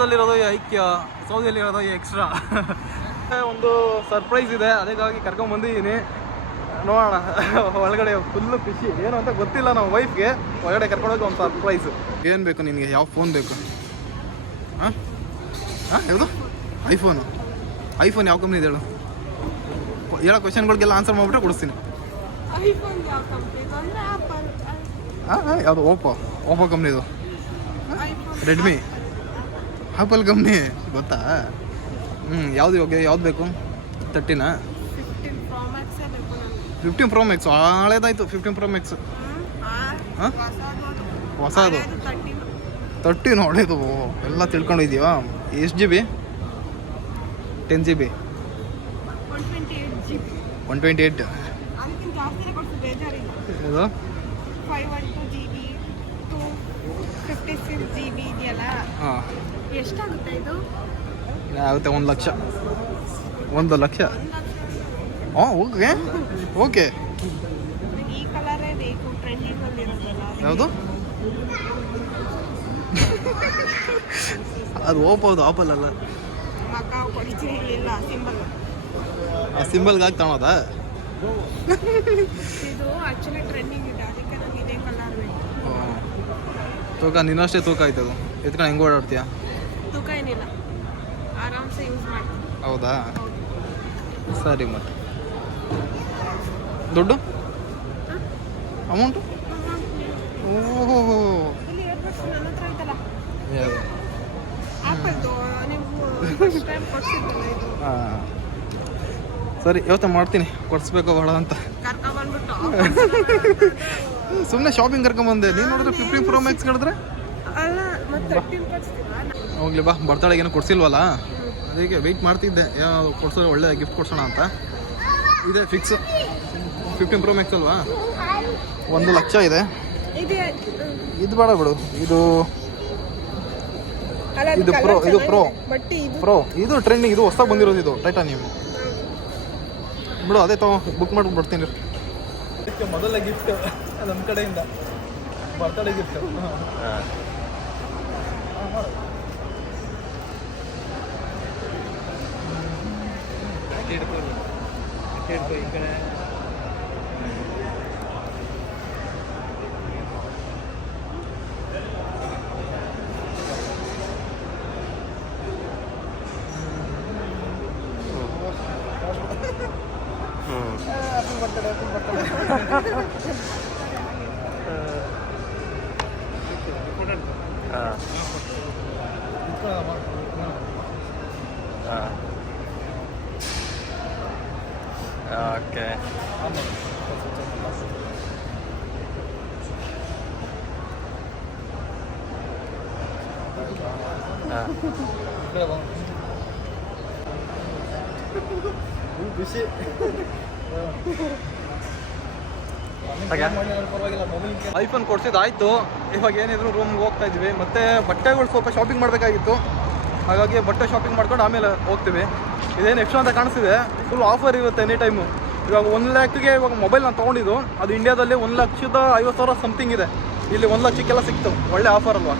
ಇಂಡಿಯಾದಲ್ಲಿರೋದು ಐಕ್ಯ ಸೌದಿಯಲ್ಲಿರೋದು ಎಕ್ಸ್ಟ್ರಾ ಒಂದು ಸರ್ಪ್ರೈಸ್ ಇದೆ ಅದಕ್ಕಾಗಿ ಕರ್ಕೊಂಡ್ ಬಂದಿದ್ದೀನಿ. ನೋಡೋಣ ಒಳಗಡೆ ಫುಲ್ಲು ಖುಷಿ. ಏನು ಅಂತ ಗೊತ್ತಿಲ್ಲ ನಮ್ಮ ವೈಫ್ಗೆ ಒಳಗಡೆ ಕರ್ಕೊಂಡೋಗಿ ಒಂದು ಸರ್ಪ್ರೈಸ್ ಏನು ಬೇಕು ನಿನಗೆ? ಯಾವ ಫೋನ್ ಬೇಕು? ಹಾಂ? ಹಾಂ ಯಾವುದು? ಐಫೋನು ಐಫೋನ್ ಯಾವ ಕಂಪ್ನಿ ಹೇಳು? ಹೇಳೋ ಕ್ವಶನ್ಗಳಿಗೆಲ್ಲ ಆನ್ಸರ್ ಮಾಡಿಬಿಟ್ಟು ಕೊಡಿಸ್ತೀನಿ. ಐಫೋನ್ ಯಾವ ಕಂಪ್ನಿ ಅಂದ್ರೆ ಆಪಲ್ ಹಾಂ ಹಾಂ ಯಾವುದು? ಓಪೋ ಓಪೋ ಕಂಪ್ನಿದು ರೆಡ್ಮಿ ಆಪಲ್ ಕಂಪ್ನಿ ಗೊತ್ತಾ? ಹ್ಞೂ ಯಾವ್ದು ಇವಾಗ ಯಾವ್ದು ಬೇಕು? ತರ್ಟಿನ? ಫಿಫ್ಟೀನ್ ಪ್ರೋ ಮ್ಯಾಕ್ಸ್ ಹಳೇದಾಯ್ತು ಫಿಫ್ಟೀನ್ ಪ್ರೋ ಮ್ಯಾಕ್ಸ್ ಹಾ? ಹೊಸದು. ತರ್ಟೀನ್ ತರ್ಟಿ ನೋಡಿದು ಎಲ್ಲ ತಿಳ್ಕೊಂಡಿದ್ದೀವಾ ಎಷ್ಟು G B ten G B one twenty eight ಇದು ಹಾಂ. ಎಷ್ಟಾಗುತ್ತೆ ಇದು? ಆಗುತ್ತೆ ಒಂದು ಲಕ್ಷ. ಒಂದು ಲಕ್ಷ? ಹಾಂ ಓಕೆ. ಓಕೆ. ಈ ಕಲರೇ ಬೇಕು ಯಾವುದು? ಅದು ಓಪೋದು ಆಪಲ್ ಅಲ್ಲ. ಆ ಸಿಂಬಲ್ಗೆ ಹಾಕಿ ತಗೊಳೋದಾ? ಇದು ಆಕ್ಚುಲಿ ಟ್ರೆಂಡಿಂಗ್ ಇದೆ ಅದಕ್ಕೆ ನನಗೆ ಇದೇ ಕಲರ್ ಬೇಕು. ತೂಕ ನಿನ್ನಷ್ಟೇ ತೂಕ ಆಯ್ತದು. ಎತ್ಕೊಂಡು ಹೆಂಗೆ ಓಡಾಡ್ತೀಯ? ಏನಿಲ್ಲ ಆರಾಮ್ಸೆ ಯೂಸ್ ಮಾಡ್ತೀನಿ. ಹೌದಾ? ಸರಿ ಮತ್ತೆ. ದುಡ್ಡು? ಅಮೌಂಟು ಓಹೋ. ಸರಿ ಯೋಚನೆ ಮಾಡ್ತೀನಿ. ಕೊಡಿಸ್ಬೇಕು ಬೇಡ ಅಂತ. ಸುಮ್ಮನೆ ಶಾಪಿಂಗ್ ಕರ್ಕೊಂಬಂದೆ. ನೀನು ನೋಡಿದ್ರೆ ಫಿಫ್ಟಿ ಪ್ರೋ ಮ್ಯಾಕ್ಸ್ ಕಡಿದ್ರೆ ಹೋಗ್ಲಿ ಬಾ ಬರ್ತಾಳೆ ಏನೋ ಕೊಡ್ಸಿಲ್ವಲ್ಲ? ಅದಕ್ಕೆ ವೆಯ್ಟ್ ಮಾಡ್ತಿದ್ದೆ. ಯಾವ ಕೊಡ್ಸೋ ಒಳ್ಳೆ ಗಿಫ್ಟ್ ಕೊಡ್ಸೋಣ ಅಂತ. ಇದೆ ಫಿಕ್ಸ್ ಫಿಫ್ಟೀನ್ ಪ್ರೋ ಮ್ಯಾಕ್ಸ್ ಅಲ್ವಾ? ಒಂದು ಲಕ್ಷ ಇದೆ. ಇದೆ. ಇದು ಬೇಡ ಬಿಡು. ಇದು ಇದು ಪ್ರೋ ಇದು ಪ್ರೋ ಪ್ರೋ ಇದು? ಟ್ರೆಂಡಿಂಗ್ ಇದು ಹೊಸ ಬಂದಿರೋದು ಇದು ಟೈಟಾನಿಯಮ್ ಬಿಡು ಅದೇ ತಗೋ ಬುಕ್ ಮಾಡ್ಬಿಟ್ಟು ಬರ್ತೀನಿ. ಮೊದಲ ಗಿಫ್ಟ್ ನಮ್ಮ ಕಡೆಯಿಂದ. ಬರ್ತಡೇ ಗಿಫ್ಟ್ ああ。ಓಕೆ ಖುಷಿ ಐಫೋನ್ ಕೊಡ್ಸಿದ್ದಾಯ್ತು ಇವಾಗ ಏನಿದ್ರು ರೂಮ್ಗೆ ಹೋಗ್ತಾ ಇದ್ವಿ. ಮತ್ತೆ ಬಟ್ಟೆಗಳು ಸ್ವಲ್ಪ ಶಾಪಿಂಗ್ ಮಾಡಬೇಕಾಗಿತ್ತು. ಹಾಗಾಗಿ ಬಟ್ಟೆ ಶಾಪಿಂಗ್ ಮಾಡ್ಕೊಂಡು ಆಮೇಲೆ ಹೋಗ್ತೀವಿ. ಇದೇನು ಎಕ್ಸ್ಟ್ರಾ ಅಂತ ಕಾಣಿಸ್ತಿದೆ. ಫುಲ್ ಆಫರ್ ಇರುತ್ತೆ ಎನಿ ಟೈಮು ಇವಾಗ ಒಂದು ಲ್ಯಾಕ್ಗೆ ಇವಾಗ ಮೊಬೈಲ್ ನಾನು ತೊಗೊಂಡಿದ್ದು. ಅದು ಇಂಡಿಯಾದಲ್ಲಿ ಒಂದು ಲಕ್ಷದ ಐವತ್ತು ಸಾವಿರ ಸಮಥಿಂಗ್ ಇದೆ. ಇಲ್ಲಿ ಒಂದು ಲಕ್ಷಕ್ಕೆಲ್ಲ ಸಿಕ್ತು. ಒಳ್ಳೆ ಆಫರ್ ಅಲ್ವಾ?